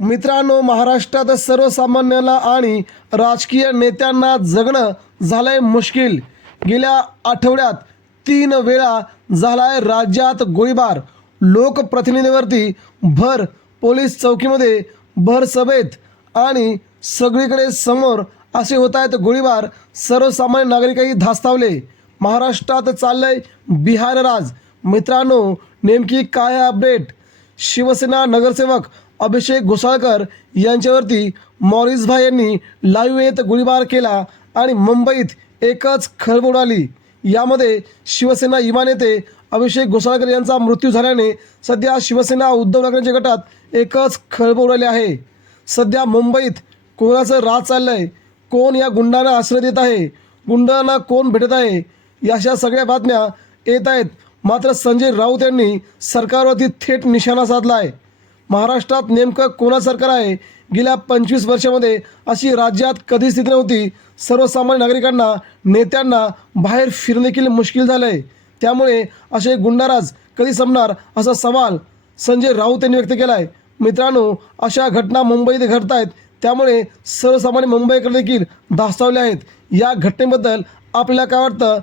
मित्रांनो महाराष्ट्रात सर्वसामान्याला आणि राजकीय नेत्यांना जगणं झालंय मुश्किल. गेल्या आठवड्यात तीन वेळा झालाय राज्यात गोळीबार. लोकप्रतिनिधीवरती भर पोलीस चौकीमध्ये भर सभेत आणि सगळीकडे समोर असे होत आहेत गोळीबार. सर्वसामान्य नागरिकही धास्तावले. महाराष्ट्रात चाललंय बिहार राज. मित्रांनो नेमकी काय अपडेट शिवसेना नगरसेवक अभिषेक घोसाळकर यांच्यावरती मॉरिस भाई यांनी लाईव्ह येत गोळीबार केला आणि मुंबईत एकच खळबळ उडाली. यामध्ये शिवसेना युवा नेते अभिषेक घोसाळकर यांचा मृत्यू झाल्याने सध्या शिवसेना उद्धव ठाकरेंच्या गटात एकच खळबळ उडाली आहे. सध्या मुंबईत कोणाचं राज चाललंय? कोण या गुंडांना आश्रय देत आहे? गुंडांना कोण भेटत आहे? याशा सगळ्या बातम्या येत आहेत. मात्र संजय राऊत यांनी सरकारवरती थेट निशाणा साधला आहे महाराष्ट्रात नेमकं कोणा सरकार आहे? गेल्या पंचवीस वर्षामध्ये अशी राज्यात कधी स्थिती नव्हती. सर्वसामान्य नागरिकांना नेत्यांना बाहेर फिरणं देखील मुश्किल झालं आहे त्यामुळे असे गुंडाराज कधी संपणार असा सवाल संजय राऊत यांनी व्यक्त केला आहे मित्रांनो अशा घटना मुंबईत घडत आहेत. त्यामुळे सर्वसामान्य मुंबईकडे देखील धास्तावले आहेत. या घटनेबद्दल आपल्याला काय वाटतं?